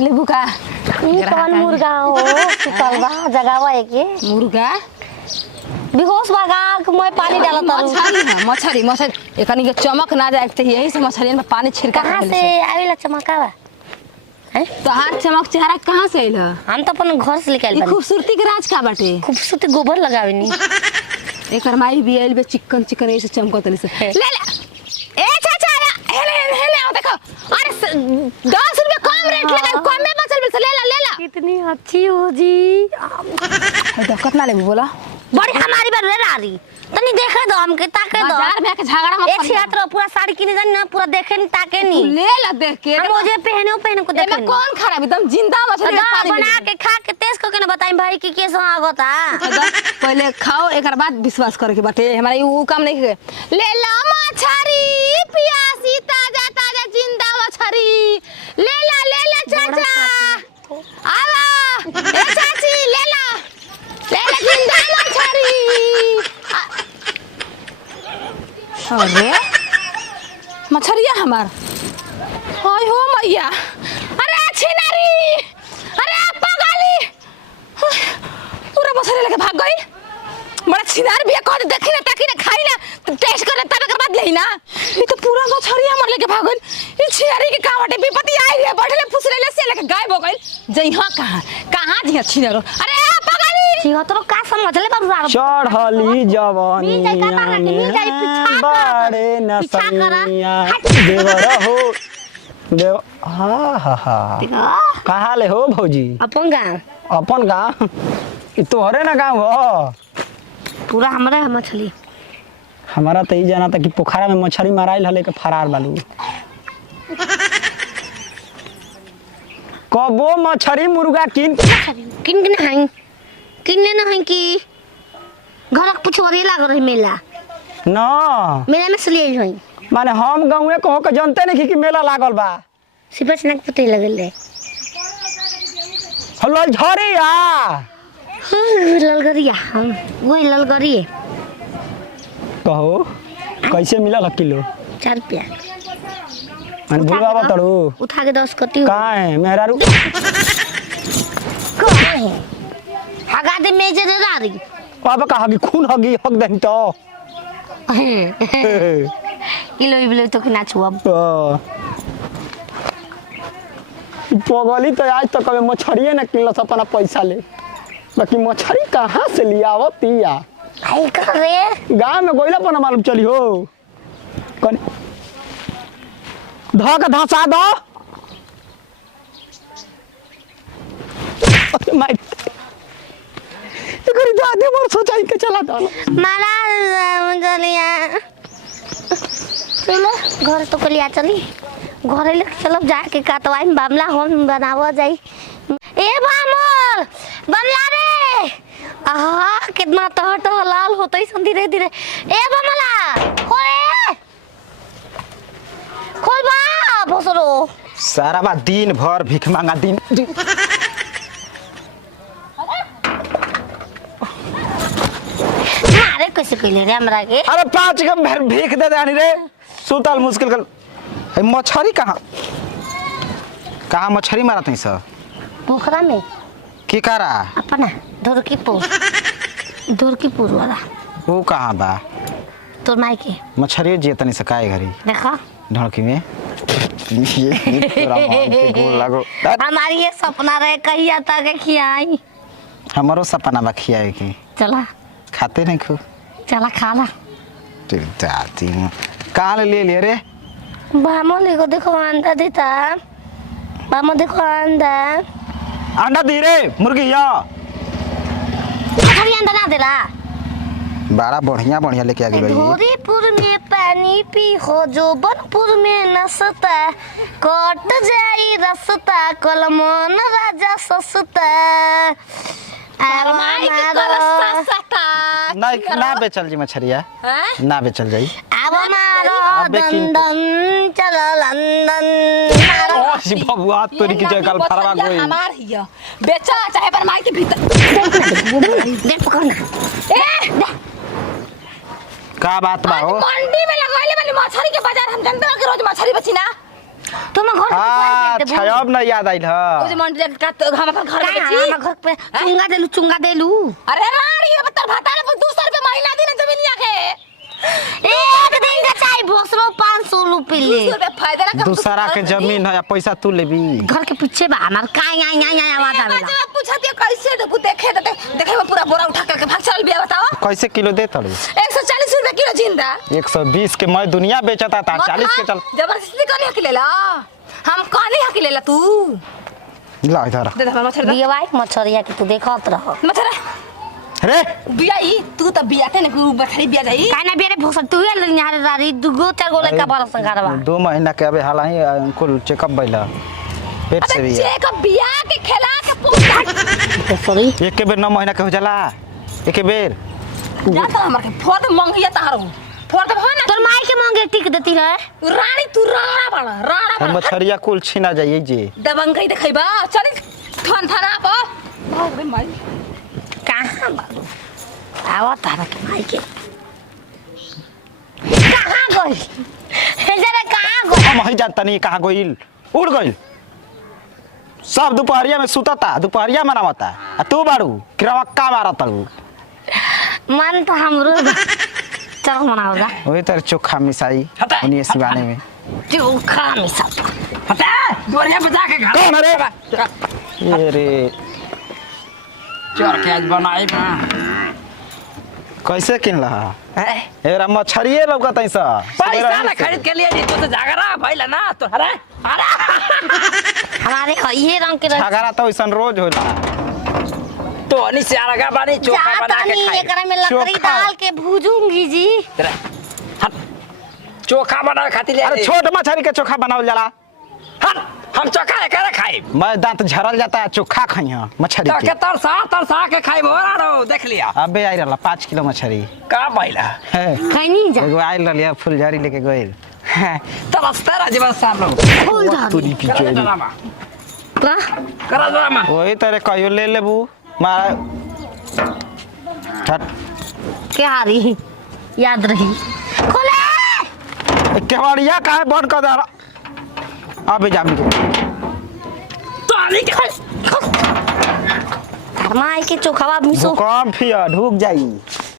लेबू का ई कौन मुर्गा हो सुतलवा जगावा है के मुर्गा बेहोश भागा के मैं पानी डालत मछली है मछली एकनी के चमक ना जाए चाहिए यही से मछलियन में पानी छिड़का कहां से आवेला चमकावा है तो हाथ चमक चेहरा कहां से आइल हम तो अपन घर से निकाल ई बानी खूबसूरती के राज का बाटे खूबसूरत गोबर लगावेनी एकर माई भी आइल बे चिकन चिकन ऐसे चमकतली से ले ले ए चाचा हेले आओ देखो अरे 10 रुपए कम रेट लगा कम में बचल बिल ले ला कितनी अच्छी हो जी तो कितना लेबू बोला बड़ी हमारी बार रे रारी तनी देखे दो हमके ताके दो बाजार में के झगड़ा मत एक छियात्र पूरा साड़ी किने जानी ना पूरा देखे नहीं ताके नहीं ले ला देख के हम मुझे पहने को देखे एमे कौन खराब एकदम जिंदा मछली में पानी बना के खा के टेस्ट करके ना बताई भाई कि कैसे आगोता पहले खाओ एकर बाद विश्वास करे के बाटे हमारा ऊ काम नहीं है ले ला मछली पियासी ताजा ताजा जिंदा मछली ले ला चाचा आवा ए चाची ले ला जिंदा मछली अरे मछलिया हमार हाय हो मैया अरे छिनारी अरे पगाली पूरा मछली लेके भाग गई बड़ा छिनार भी कह देखी ना ताकि ना खाई ना टेस्ट कर तब एकर बाद लेही ना ये तो पूरा मछली हमर लेके भाग गई ये छिनारी के का बाटे विपत्ति आई रे बढ़ले फुसले ले से लेके गायब हो गई जइहा कहां जिया छिनारो अरे पगाली छिहत्तरो का समझले बाबू चढ़ली जवानी बाड़े नसनिया देवर हो देव हा कहाँ ले हो भौजी अपन गाँव तोहरे ना गाँव हो पूरा हमारे मछली हमारा तो जाना था कि पोखरा में मछली माराइल हले के फरार बालू कबो मछली मुर्गा किन किन्ने ना है कि घर पुछवरे लाग रही मेला ना मेला में सलिए होई माने हम गाँवे कहो के जानते नहीं कि मेला लागल बा सिपच ना पते लगल रे हलो झरिया ललगरिया हम वही ललगरी कहो कैसे मिलल किलो 4 रुपया मैंने भूलवा बताड़ू उठा के 10 कटी कहाँ है मेहरारू हगा दे मेजे रे रारी अब कहा कि खून हगी हक दही तो किलो बिलो तो ना छुआ पगली तो आज तक कभी मछरिए ना किलो अपना पैसा ले बाकी मछली कहाँ से लियावतिया आई करे गाँव में गोइला पर मालूम चली हो कौन धक धसा दो मार करी दादी मोर सोचाई के चला दो माला चलिया चलो घर तो लिया चली घरे ले चलो जाके काटवाई बामला हम बनावा जाई ए बामल बामला रे आहा कितना टहट लाल होतई सन धीरे धीरे ए बामला खोल बा भसरो सारा बा दिन भर भीख मांगा दिन अरे कैसे कइले रे हमरा के अरे 5 के भीख दे दानी रे सुतल मुश्किल कर मछली कहाँ मछली मारत है सब पोखरा में की करा अपना धुरकीपुर वाला वो कहाँ बा तोर माई के मछली जे तनी से काए घरी देखा ढड़की में ये तोरा मान के गोल लागो हमारी ये सपना रहे कहिया तक खियाई हमारो सपना बा खियाए की चला खाते नहीं खूब चला खा ला जाती हूँ कहाँ ले लिए रे बामो लेको देखो अंडा देता बामो देखो अंडा अंडा दी रे मुर्गी या अभी अंडा ना देला बड़ा बढ़िया लेके आ गई भाई धोरीपुर में पानी पी हो जो बनपुर में नसता कट जाई रसता कलमन राजा ससता ना बेचल जी मछरिया ना बेचल जाई अब मारो दंदन चलो लंदन ओ सी बबुआ तोरी की जगह फरवा गई हमार हिया बेचा चाहे पर मार के भीतर दे पकड़ना ए का बात बा हो मंडी में लगाइले वाली मछली के बाजार हम जानते हो कि रोज मछली बची ना तुम घर अच्छा अब ना याद आइल ओ जे ह मंडी का हम अपन घर में बेची हम घर पे चुंगा देलू अरे रानी अब तर भाता रे 200 रुपए महीना दिन जमीनिया के एक दिन का चाय भोसरो 500 रुपए ले 200 रुपए फायदा ना दूसरा के जमीन है पैसा तू लेबी घर के पीछे बा हमार का या आवाज आवेला जब पूछती है कैसे देबू देखे में पूरा बोरा उठा के भाग चल बिया बताओ कैसे किलो दे तड़ू 140 रुपए किलो जिंदा 120 के मैं दुनिया बेचता था 40 के चल जबरदस्ती कौन हक लेला हम कौन हक लेला तू ला इधर दे दे मछर दे बियावाई मछरिया के तू देखत रह मछर अरे बिया ई तू त बिया ते न बथरी बिया जाई काना बेरे भोसर तू ले यहाँ रारी दुगो चार गो लड़का बरस संगारवा 2 महीना के अबे हालाही कुल चेकअप बैला पेट से अबे भी चेक बिया के खिला के पूछ सॉरी एक के बेर 9 महीना के हो जाला एक के बेर जा त हमर के फोड़ मंगिया तारो फोड़ के भन तोर माई के मांगे टिक देती है रानी तू राणा बड़ा हम मछरिया कुल छीना जाइए जे दबंगई देखैबा चल थन थना प भाग रे माई कहां बाबू आवा तारा के माई के कहां गई जरा कहां गई हम ही जानता नहीं कहाँ गइल उड़ गइल सब दोपहरिया में सुतता दोपहरिया मनावता आ तू बाड़ू किरवक्का मारत तड़ू मन तो हमरो चल मनाओगा वही तरह चोखा मिसाई उन्हीं सिवाने में चोखा मिसा हटा बढ़िया बजा के खा कौन अरे ये रे चोर के आज बनाई ना कैसे किन लहा एरा मछरिए लौकत है सा पैसा ना खरीद के लिए जी तो झगड़ा भइला ना तो अरे हमारे ये रंग के झगड़ा तो ऐसन रोज होला तो अनि से अलगा बानी चोखा बना के नहीं खाई एकरा में लकड़ी चोखा। डाल के भूजूंगी जी हट चोखा बना खातिर ले अरे छोट मछली के चोखा बनावल जाला हट हम चोखा एकरा खाई मैं दांत झरल जाता है चोखा खाइया मछली तो के के तरसा के खाई बोरा रो देख लिया अबे आई रहला 5 किलो मछली का भइला है खैनी जा एगो आइल रहलिया फुलझड़ी लेके गइल तरसता राजवा साहब लोग फूल डाल तूरी पिचोरी का करा ड्रामा वही तरह कहियो ले लेबू मारा हट क्या रही याद रही खोले केवड़िया काहे बंद कर दे अबे जामी के तो आनी के माई के चोखावा मिसो भूकंप फिर ढुक जाई